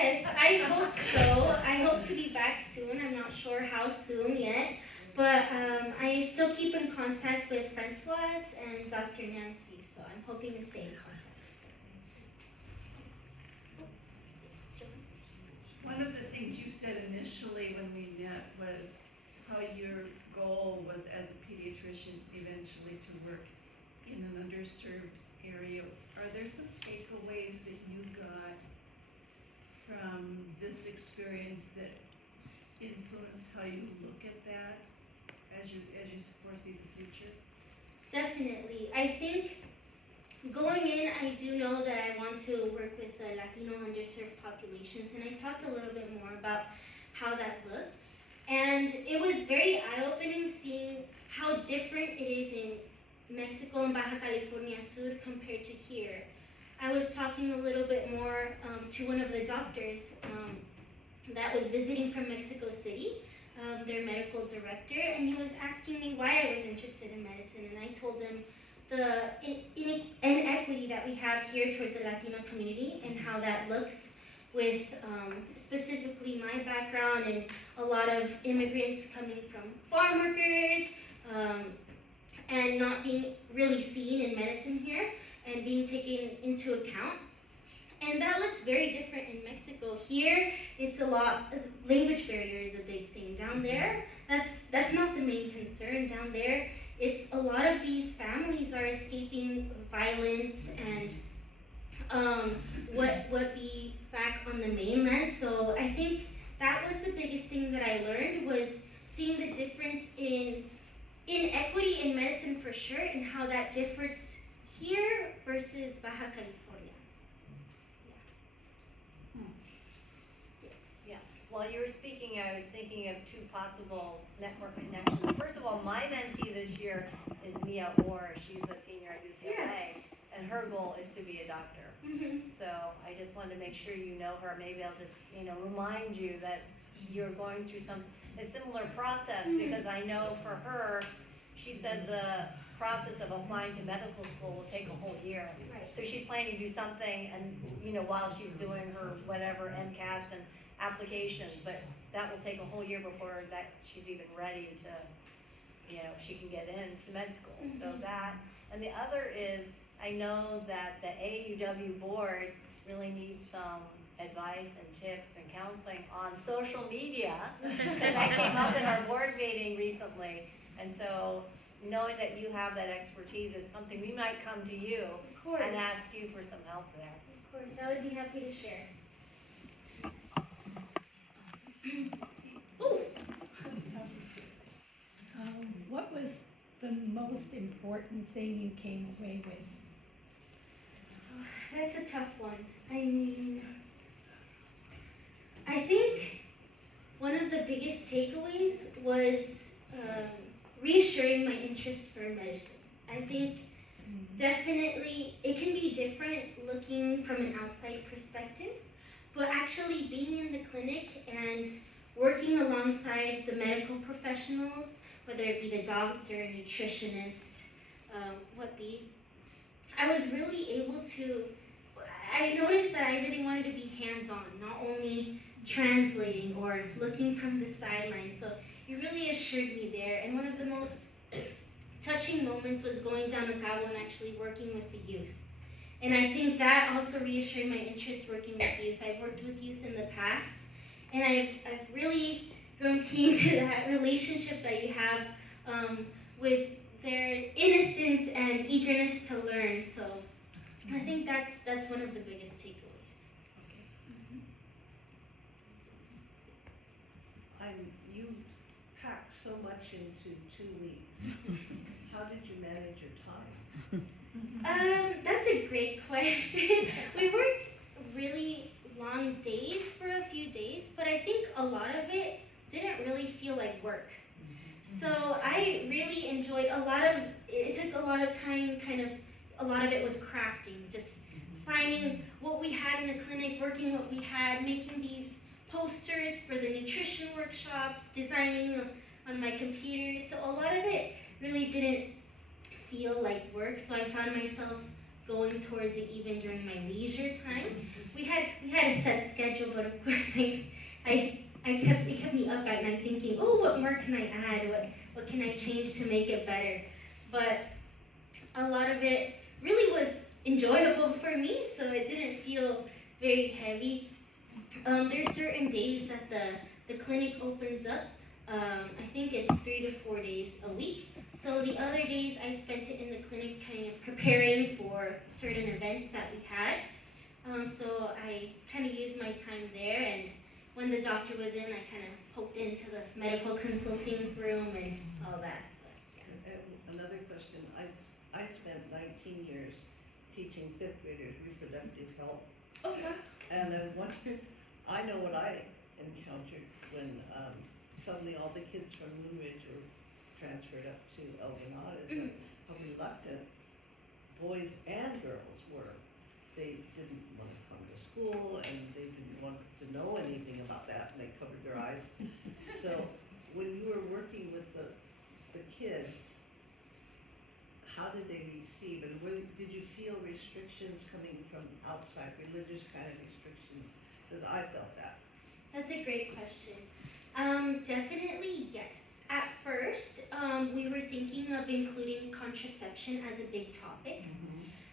Yes, I hope so. I hope to be back soon. I'm not sure how soon yet, but I still keep in contact with Francoise and Dr. Nancy, so I'm hoping to stay in contact. One of the things you said initially when we met was how your goal was as a pediatrician eventually to work in an underserved area. Are there some takeaways that you got from this experience that influence how you look at that as you foresee the future? Definitely. I think going in, I do know that I want to work with the Latino underserved populations, and I talked a little bit more about how that looked. And it was very eye-opening seeing how different it is in Mexico and Baja California Sur compared to here. I was talking a little bit more to one of the doctors that was visiting from Mexico City, their medical director, and he was asking me why I was interested in medicine, and I told him the inequity that we have here towards the Latino community and how that looks with specifically my background and a lot of immigrants coming from farm workers and not being really seen in medicine here and being taken into account. And that looks very different in Mexico. Here, it's a lot, language barrier is a big thing. Down there, that's not the main concern. Down there, it's a lot of these families are escaping violence and what be back on the mainland. So I think that was the biggest thing that I learned was seeing the difference in inequity in medicine for sure and how that differs here versus Baja California. Yeah. While you were speaking, I was thinking of two possible network connections. First of all, my mentee this year is Mia Orr. She's a senior at UCLA, and her goal is to be a doctor. So I just wanted to make sure you know her. Maybe I'll just, remind you that you're going through a similar process because I know for her, she said the process of applying to medical school will take a whole year. Right. So she's planning to do something and, while she's doing her whatever MCATs and applications, but that will take a whole year before that she's even ready to, she can get into med school. So that, and the other is, I know that the AUW board really needs some advice and tips and counseling on social media. And that came up in our board meeting recently. And so knowing that you have that expertise is something we might come to you and ask you for some help there. Of course, I would be happy to share. What was the most important thing you came away with? That's a tough one. I mean, I think one of the biggest takeaways was reassuring my interest for medicine. I think definitely it can be different looking from an outside perspective, but actually being in the clinic and working alongside the medical professionals, whether it be the doctor, nutritionist, I was really able to, I noticed that I really wanted to be hands-on, not only translating or looking from the sidelines. So it really assured me there. And one of the most touching moments was going down to Cabo and actually working with the youth. And I think that also reassured my interest working with youth. I've worked with youth in the past, and I've really grown keen to that relationship that you have with their innocence and eagerness to learn. So I think that's one of the biggest takeaways. You packed so much into 2 weeks. How did you manage your time? That's a great question. We worked really long days for a few days, but I think a lot of it didn't really feel like work. So I really enjoyed it took a lot of time, a lot of it was crafting, just finding what we had in the clinic, working what we had, making these posters for the nutrition workshops, designing on my computer. So a lot of it really didn't feel like work, so I found myself going towards it even during my leisure time. We had a set schedule, but of course it kept me up at night thinking, oh, what more can I add? What can I change to make it better? But a lot of it really was enjoyable for me, so it didn't feel very heavy. There's certain days that the clinic opens up. I think it's 3 to 4 days a week. So the other days I spent it in the clinic kind of preparing for certain events that we had. So I kind of used my time there, and when the doctor was in, I kind of poked into the medical consulting room and all that. And another question, I spent 19 years teaching fifth graders reproductive health. Oh, wow. And I wonder, I know what I encountered when suddenly all the kids from Moon Ridge were transferred up to El Granada, is that how reluctant boys and girls were. They didn't want to come to school, and they didn't want to know anything about that, and they covered their eyes. So when you were working with the kids, how did they receive, and did you feel restrictions coming from outside, religious kind of restrictions? Because I felt that. That's a great question. Definitely yes. At first, we were thinking of including contraception as a big topic.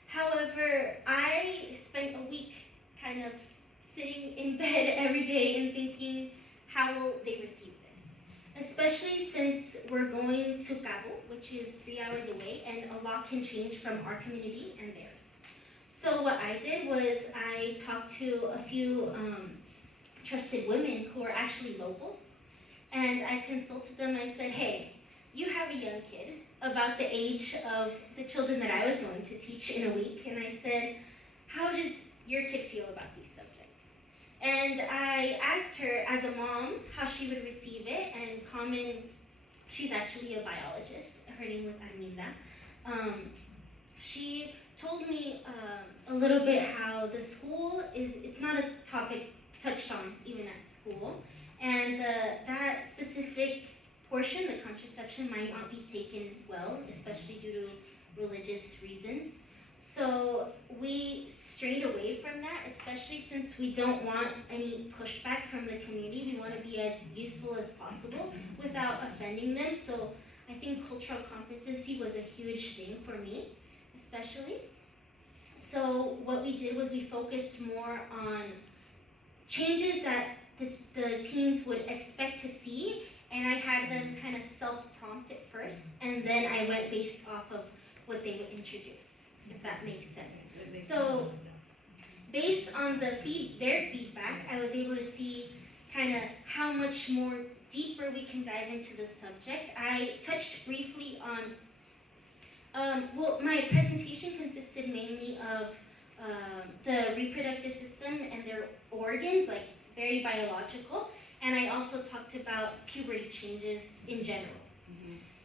However, I spent a week kind of sitting in bed every day and thinking, how will they receive this? Especially since we're going to Cabo, which is 3 hours away, and a lot can change from our community and theirs. So what I did was I talked to a few trusted women who are actually locals, and I consulted them. I said, hey, you have a young kid about the age of the children that I was going to teach in a week, and I said, how does your kid feel about these subjects? And I asked her as a mom how she would receive it, and she's actually a biologist, her name was Arminda. She told me a little bit how the school it's not a topic touched on even at school, and that specific portion, the contraception, might not be taken well, especially due to religious reasons. So we strayed away from that, especially since we don't want any pushback from the community. We want to be as useful as possible without offending them. So I think cultural competency was a huge thing for me, especially. So what we did was we focused more on changes that the teens would expect to see, and I had them kind of self-prompt it first, and then I went based off of what they would introduce, if that makes sense. So based on their feedback, I was able to see kind of how much more deeper we can dive into the subject. I touched briefly on, well, my presentation consisted mainly of the reproductive system and their organs, like very biological, and I also talked about puberty changes in general.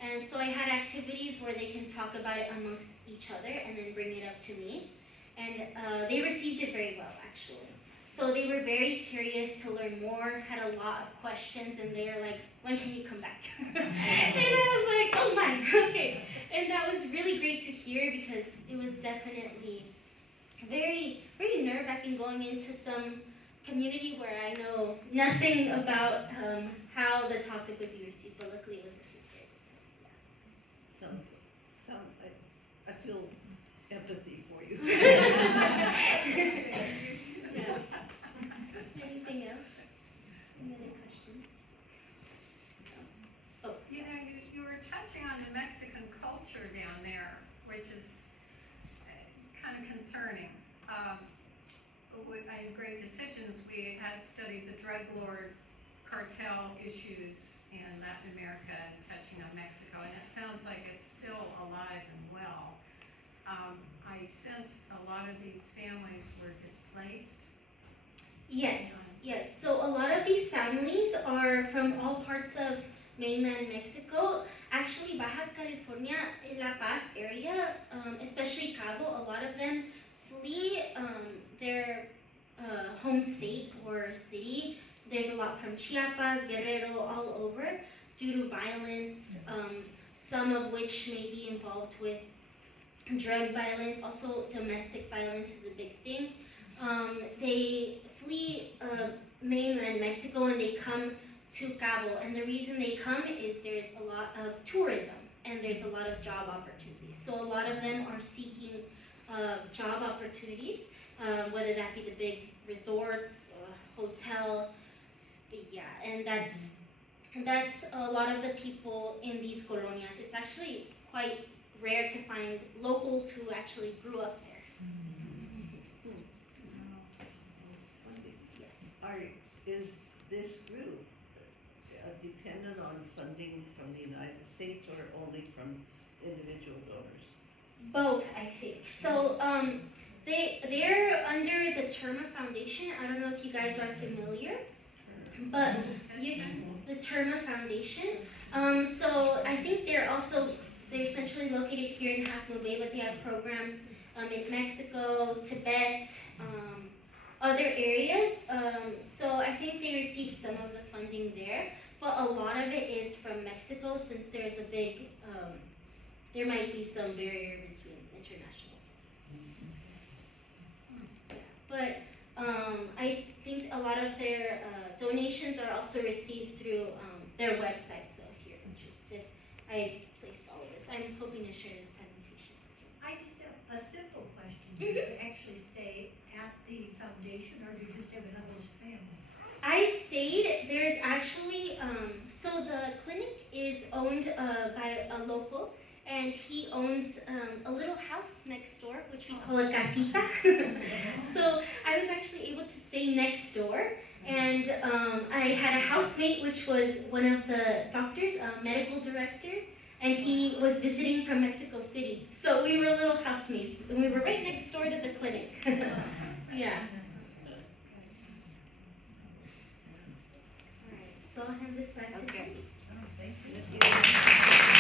And so I had activities where they can talk about it amongst each other and then bring it up to me. And they received it very well, actually. So they were very curious to learn more, had a lot of questions, and they were like, when can you come back? And I was like, oh my, okay. And that was really great to hear, because it was definitely very, very nerve-wracking going into some community where I know nothing about how the topic would be received, but luckily it was received great. So, yeah. I feel empathy for you. Yeah. Anything else? Any other questions? Oh, You know, you were touching on the Mexican culture down there, which is kind of concerning. I have great decisions. We had studied the drug lord cartel issues in Latin America and touching on Mexico, and it sounds like it's still alive and well. I sensed a lot of these families were displaced. yes, yes. So a lot of these families are from all parts of mainland Mexico. Actually, Baja California, La Paz area, especially Cabo, a lot of them flee their home state or city. There's a lot from Chiapas, Guerrero, all over, due to violence, some of which may be involved with drug violence, also domestic violence is a big thing. They flee mainland Mexico and they come to Cabo, and the reason they come is there's a lot of tourism and there's a lot of job opportunities. So a lot of them are seeking job opportunities, whether that be the big resorts, hotel, yeah, and that's a lot of the people in these colonias. It's actually quite rare to find locals who actually grew up there. Yes. Is this group dependent on funding from the United States or only from individual donors? Both, I think. So they're under the Terma Foundation. I don't know if you guys are familiar, but the Terma Foundation. So I think they're essentially located here in Half Moon Bay, but they have programs in Mexico, Tibet, other areas. So I think they receive some of the funding there, but a lot of it is from Mexico, since there's a big, there might be some barrier between international. But I think a lot of their donations are also received through their website. So here, I placed all of this. I'm hoping to share this presentation. I just have a simple question. Do you actually stay at the foundation, or do you just have a host family? I stayed. There's actually so the clinic is owned by a local, and he owns a little house next door, which we call a casita. So I was actually able to stay next door, and I had a housemate, which was one of the doctors, a medical director, and he was visiting from Mexico City. So we were little housemates, and we were right next door to the clinic. Yeah. All right, so I'll hand this back to Okay. Cindy. Thank you.